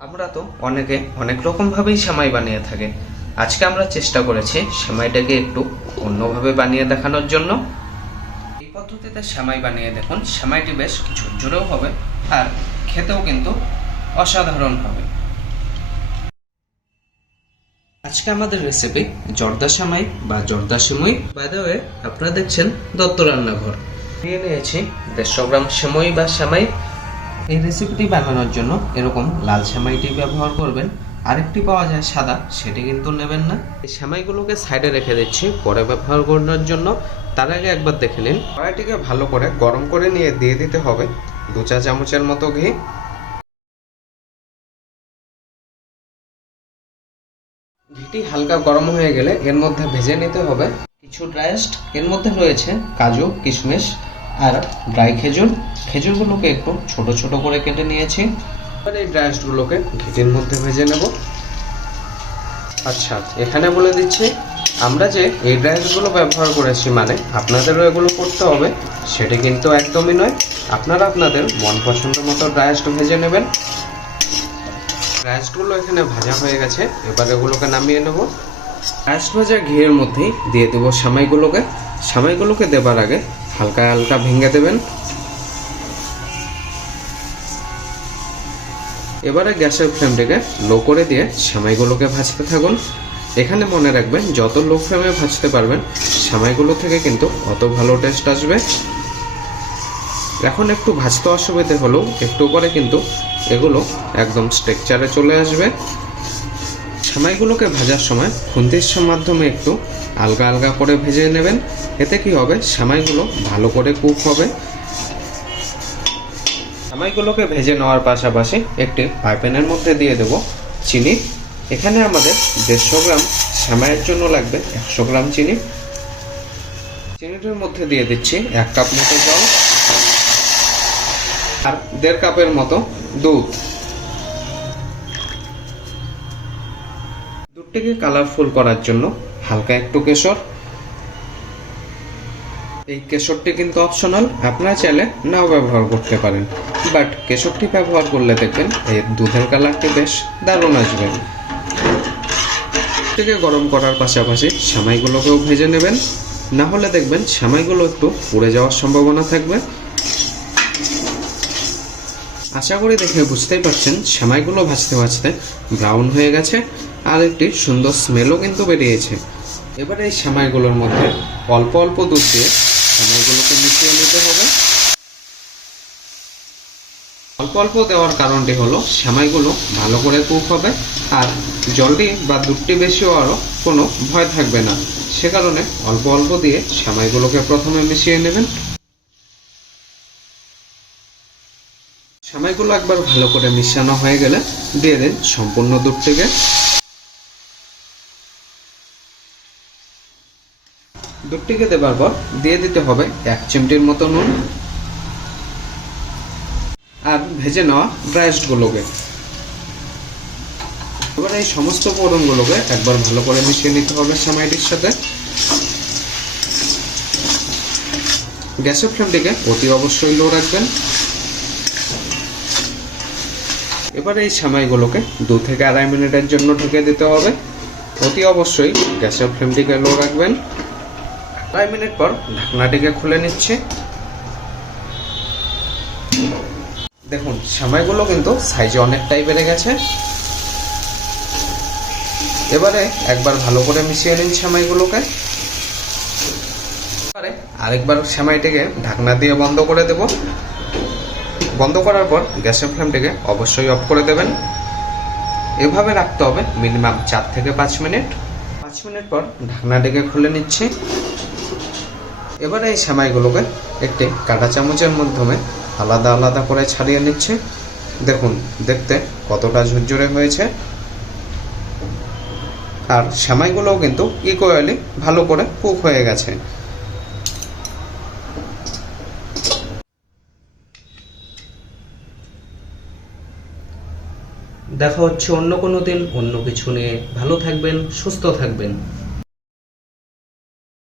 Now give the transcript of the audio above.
আমরা তো অনেকে অনেক রকম ভাবেই সেমাই বানিয়ে থাকে। আজকে আমরা চেষ্টা করেছি সেমাইটাকে একটু অন্যভাবে বানিয়ে দেখানোর জন্য। এই পদ্ধতিতে সেমাই বানিয়ে দেখুন, সেমাইটি বেশ ঝুরঝুরেও হবে আর খেতেও কিন্তু অসাধারণ হবে। আজকে আমাদের রেসিপি জর্দা সেমাই বা জর্দা সিমুই। বাই দ্য ওয়ে, আপনারা দেখছেন দত্ত রান্নাঘর। নিয়ে নিয়েছি 150 গ্রাম সেমাই বা সেমাই। এই রেসিপিটি বানানোর জন্য এরকম লাল সেমাইটি ব্যবহার করবেন। আরেকটি পাওয়া যায় সাদা, সেটি কিন্তু নেবেন না। এই সেমাইগুলোকে সাইডে রেখে দিচ্ছি পরে ব্যবহার করার জন্য। তার আগে একবার দেখে নিন। কড়াইটিকে ভালো করে গরম করে নিয়ে দিয়ে দিতে হবে 2 চা চামচের মতো ঘি। ঘিটি হালকা গরম হয়ে গেলে এর মধ্যে ভেজে নিতে হবে কিছু ড্রাই রোস্ট। এর মধ্যে রয়েছে কাজু, কিশমিশ আর ড্রাই খেজুর। খেজুরগুলোকে একটু ছোট ছোট করে কেটে নিয়েছি। এবার এই ড্রাই রোস্টগুলোকে ঘিটির মধ্যে ভেজে নেব। আচ্ছা, এখানে বলে দিচ্ছি, আমরা যে এই ড্রাই রোস্টগুলো ব্যবহার করেছি মানে আপনাদেরও এগুলো করতে হবে সেটি কিন্তু একদমই নয়। আপনারা আপনাদের মন পছন্দ মতো ড্রাই রোস্ট ভেজে নেবেন। ড্রাই রোস্টগুলো এখানে ভাজা হয়ে গেছে, এবার এগুলোকে নামিয়ে নেব। ড্রাই রোস্ট ভাজা ঘিয়ের মধ্যেই দিয়ে দেবো সেমাইগুলোকে। সেমাইগুলোকে দেবার আগে হালকা হালকা ভেঙে দেবেন। এবারে গ্যাসের ফ্লেমটাকে লো করে দিয়ে সেমাইগুলোকে ভাজতে থাকুন। এখানে মনে রাখবেন, যত লো ফ্লেমে ভাজতে পারবেন সেমাইগুলো থেকে কিন্তু অত ভালো টেস্ট আসবে। এখন একটু ভাজতে অসুবিধে হলেও একটু পরে কিন্তু এগুলো একদম স্ট্রাকচারে চলে আসবে। সেমাইগুলোকে ভাজার সময় খুন্তির মাধ্যমে একটু আলগা আলগা করে ভেজে নেবেন। এতে কি হবে, সেমাইগুলো ভালো করে কুক হবে। সেমাইগুলোকে ভেজে নেওয়ার পাশাপাশি একটি পাইপ্যানের মধ্যে দিয়ে দেব চিনি। এখানে আমাদের 150 গ্রাম সেমাইয়ের জন্য লাগবে 100 গ্রাম চিনি। চিনিটার মধ্যে দিয়ে দিচ্ছি 1 কাপ মতো জল আর 1.5 কাপের মতো দুধ। দুধটিকে কালারফুল করার জন্য হালকা একটু কেশর। এই কেশরটি কিন্তু অপশনাল, আপনারা চাইলে নাও ব্যবহার করতে পারেন, বাট কেশরটি ব্যবহার করলে দেখবেন এই দুধের কালারটি বেশ দারুণ আসবে। থেকে গরম করার পাশাপাশি সেমাইগুলোকেও ভেজে নেবেন, না হলে দেখবেন সেমাইগুলো একটু পুড়ে যাওয়ার সম্ভাবনা থাকবে। আশা করি দেখে বুঝতেই পারছেন সেমাইগুলো ভাজতে ভাজতে ব্রাউন হয়ে গেছে আর একটি সুন্দর স্মেলও কিন্তু বেরিয়েছে। এবার এই সেমাইগুলোর মধ্যে অল্প অল্প দুধ দিয়ে সেমাইগুলোকে মিশিয়ে নিতে হবে। অল্প অল্প দেওয়ার কারণটি হলো সেমাইগুলো ভালো করে কুক হবে আর জলটি বা দুধটি বেশি হওয়ারও কোনো ভয় থাকবে না। সে কারণে অল্প অল্প দিয়ে সেমাইগুলোকে প্রথমে মিশিয়ে নেবেন। সেমাইগুলো একবার ভালো করে মিশানো হয়ে গেলে দিয়ে দিন সম্পূর্ণ দুধটিকে। দুধটিকে দেবার পর দিয়ে দিতে হবে 1 চিমটির মতো নুন আর ভেজে নেওয়া ড্রাই রোস্টগুলোকে। এবার এই সমস্ত উপকরণগুলোকে একবার ভালো করে মিশিয়ে নিতে হবে সেমাইটির সাথে। গ্যাসের ফ্লেমটিকে অতি অবশ্যই লো রাখবেন। এবার এই সেমাইগুলোকে 2 থেকে 2.5 মিনিটের জন্য ঢেকে দিতে হবে। অতি অবশ্যই গ্যাসের ফ্লেমটিকে লো রাখবেন। 2.5 মিনিট পর ঢাকনাটিকে খুলে নিচ্ছে। দেখুন সেমাইগুলো কিন্তু সাইজে অনেকটাই বেড়ে গেছে। এবারে একবার ভালো করে মিশিয়ে নিন সেমাইগুলোকে। এবারে আরেকবার সেমাইটিকে ঢাকনা দিয়ে বন্ধ করে দেব। বন্ধ করার পর গ্যাসের ফ্লেমটিকে অবশ্যই অফ করে দেবেন। এভাবে রাখতে হবে মিনিমাম 4 থেকে 5 মিনিট। 5 মিনিট পর ঢাকনাটিকে খুলে নিচ্ছি। এবারে এই সেমাইগুলোকে একটি কাঁটা চামচের মাধ্যমে আলাদা আলাদা করে ছাড়িয়ে নিচ্ছে। দেখুন দেখতে কতটা ঝুরঝুরে হয়েছে আর সেমাইগুলোও কিন্তু ইকুয়ালি ভালো করে কুক হয়ে গেছে। দেখা হচ্ছে অন্য কোনো দিন অন্য কিছু নিয়ে। ভালো থাকবেন, সুস্থ থাকবেন।